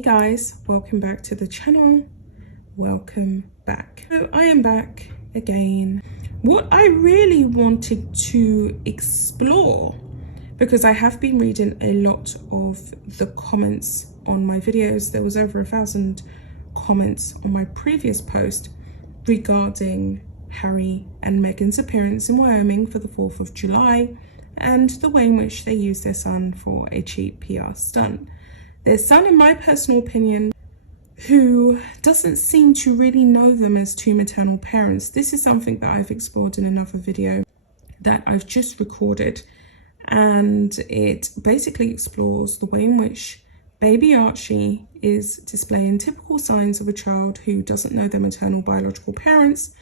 guys, welcome back to the channel. Welcome back. So I am back again. What I really wanted to explore, because I have been reading a lot of the comments on my videos. There was over 1,000 comments on my previous post regarding Harry and Meghan's appearance in Wyoming for the 4th of July and the way in which they used their son for a cheap PR stunt. Their son, in my personal opinion, who doesn't seem to really know them as two maternal parents. This is something that I've explored in another video that I've just recorded, and it basically explores the way in which baby Archie is displaying typical signs of a child who doesn't know their maternal biological parents,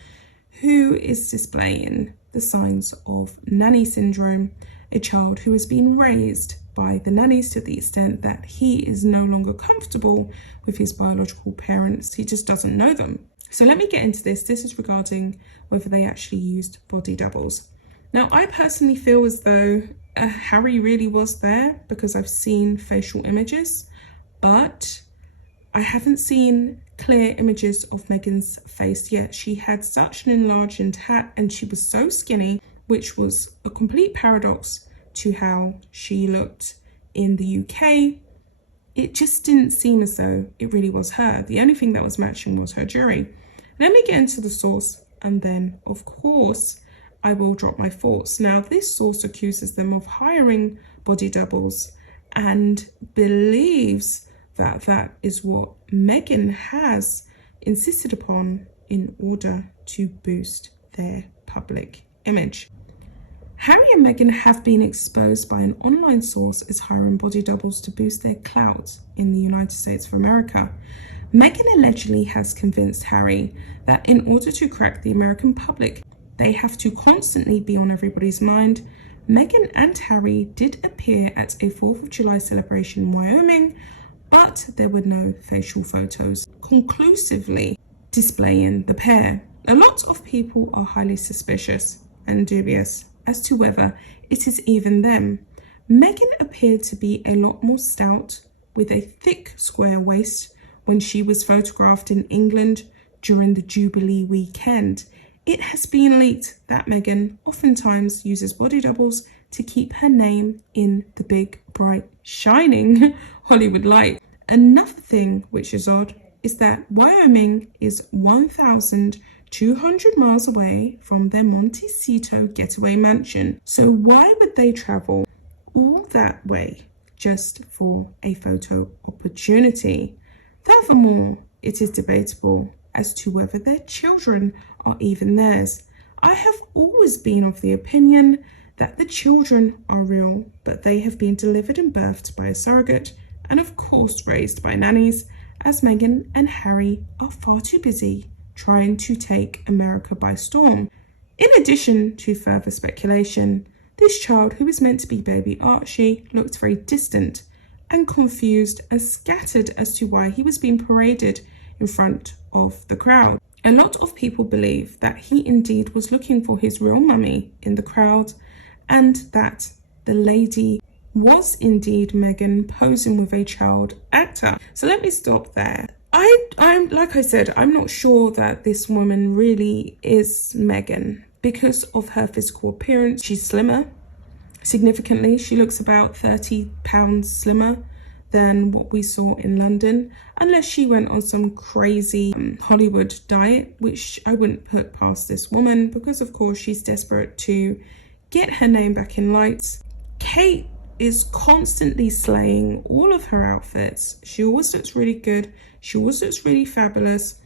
who is displaying the signs of nanny syndrome, a child who has been raised by the nannies to the extent that he is no longer comfortable with his biological parents. He just doesn't know them. So let me get into this. This is regarding whether they actually used body doubles. Now, I personally feel as though Harry really was there because I've seen facial images, but I haven't seen clear images of Meghan's face yet. She had such an enlarged hat and she was so skinny, which was a complete paradox to how she looked in the UK. It just didn't seem as though it really was her. The only thing that was matching was her jewelry. Let me get into the source, and then of course I will drop my thoughts. Now, this source accuses them of hiring body doubles and believes that that is what Meghan has insisted upon in order to boost their public image. Harry and Meghan have been exposed by an online source as hiring body doubles to boost their clout in the United States of America. Meghan allegedly has convinced Harry that in order to crack the American public, they have to constantly be on everybody's mind. Meghan and Harry did appear at a 4th of July celebration in Wyoming, but there were no facial photos conclusively displaying the pair. A lot of people are highly suspicious and dubious as to whether it is even them. Meghan appeared to be a lot more stout with a thick square waist when she was photographed in England during the Jubilee weekend. It has been leaked that Meghan oftentimes uses body doubles to keep her name in the big, bright, shining Hollywood light. Another thing which is odd is that Wyoming is 1,200 miles away from their Montecito getaway mansion. So why would they travel all that way just for a photo opportunity? Furthermore, it is debatable as to whether their children are even theirs. I have always been of the opinion that the children are real, but they have been delivered and birthed by a surrogate and of course raised by nannies, as Meghan and Harry are far too busy trying to take America by storm. In addition to further speculation, this child, who is meant to be baby Archie, looked very distant and confused and scattered as to why he was being paraded in front of the crowd. A lot of people believe that he indeed was looking for his real mummy in the crowd, and that the lady was indeed Meghan posing with a child actor. So let me stop there. I'm like I said, I'm not sure that this woman really is Meghan because of her physical appearance. She's slimmer, significantly. She looks about 30 pounds slimmer than what we saw in London, unless she went on some crazy Hollywood diet, which I wouldn't put past this woman because of course she's desperate to get her name back in lights. Kate is constantly slaying all of her outfits. She always looks really good. She always looks really fabulous.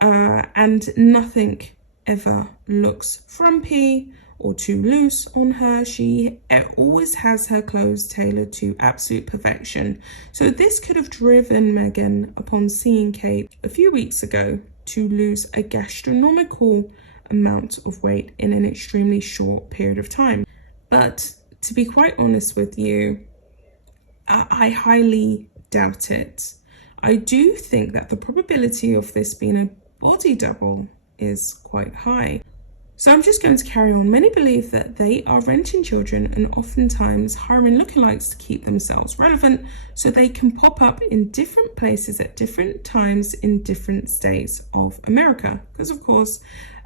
And nothing ever looks frumpy or too loose on her. She always has her clothes tailored to absolute perfection. So this could have driven Meghan, upon seeing Kate a few weeks ago, to lose a gastronomical amount of weight in an extremely short period of time. But to be quite honest with you, I highly doubt it. I do think that the probability of this being a body double is quite high. So I'm just going to carry on. Many believe that they are renting children and oftentimes hiring lookalikes to keep themselves relevant so they can pop up in different places at different times in different states of America. Because of course,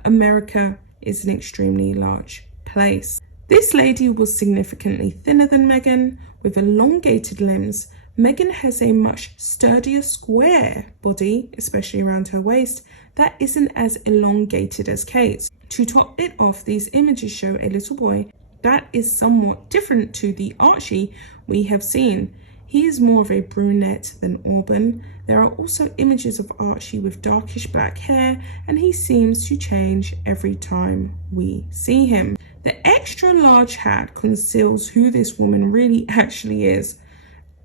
America is an extremely large place. This lady was significantly thinner than Meghan, with elongated limbs. Meghan has a much sturdier square body, especially around her waist, that isn't as elongated as Kate's. To top it off, these images show a little boy that is somewhat different to the Archie we have seen. He is more of a brunette than auburn. There are also images of Archie with darkish black hair, and he seems to change every time we see him. The extra large hat conceals who this woman really actually is,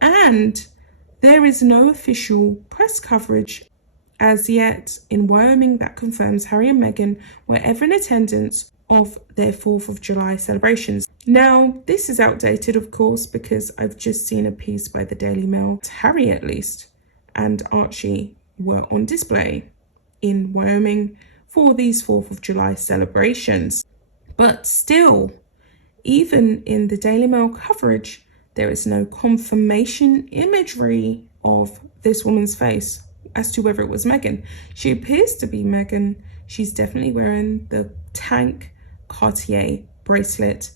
and there is no official press coverage as yet in Wyoming that confirms Harry and Meghan were ever in attendance of their 4th of July celebrations. Now, this is outdated, of course, because I've just seen a piece by the Daily Mail. Harry, at least, and Archie were on display in Wyoming for these 4th of July celebrations. But still, even in the Daily Mail coverage, there is no confirmation imagery of this woman's face as to whether it was Meghan. She appears to be Meghan. She's definitely wearing the tank Cartier bracelet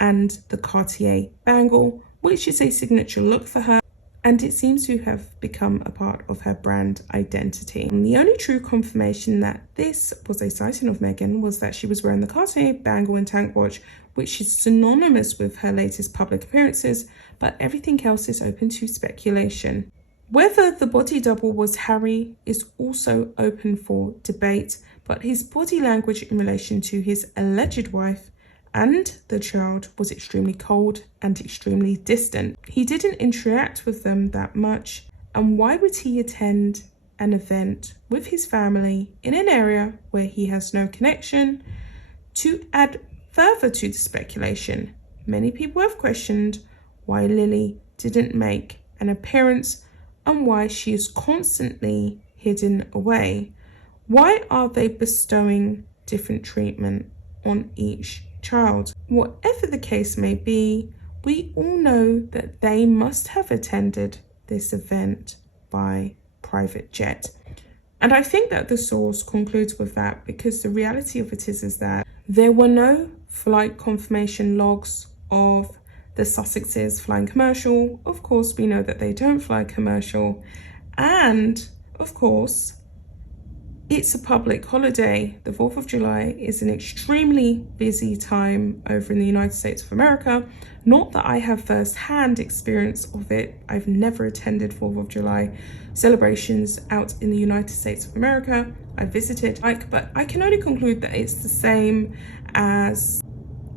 and the Cartier bangle, which is a signature look for her, and it seems to have become a part of her brand identity. And the only true confirmation that this was a sighting of Meghan was that she was wearing the Cartier bangle and tank watch, which is synonymous with her latest public appearances, but everything else is open to speculation. Whether the body double was Harry is also open for debate, but his body language in relation to his alleged wife and the child was extremely cold and extremely distant. He didn't interact with them that much, and why would he attend an event with his family in an area where he has no connection? To add further to the speculation, many people have questioned why Lily didn't make an appearance and why she is constantly hidden away. Why are they bestowing different treatment on each child? Whatever the case may be, we all know that they must have attended this event by private jet. And I think that the source concludes with that because the reality of it is that there were no flight confirmation logs of the Sussexes flying commercial. Of course, we know that they don't fly commercial. And of course, it's a public holiday. The 4th of July is an extremely busy time over in the United States of America. Not that I have first-hand experience of it. I've never attended 4th of July celebrations out in the United States of America. I visited, but I can only conclude that it's the same as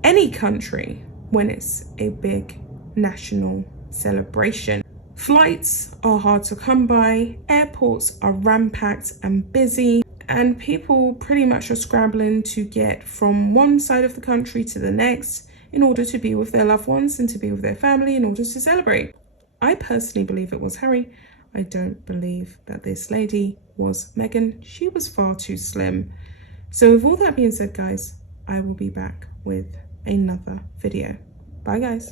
any country when it's a big national celebration. Flights are hard to come by, airports are ram-packed and busy, and people pretty much are scrambling to get from one side of the country to the next in order to be with their loved ones and to be with their family in order to celebrate. I personally believe it was Harry. I don't believe that this lady was Meghan. She was far too slim. So with all that being said, guys, I will be back with another video. Bye, guys.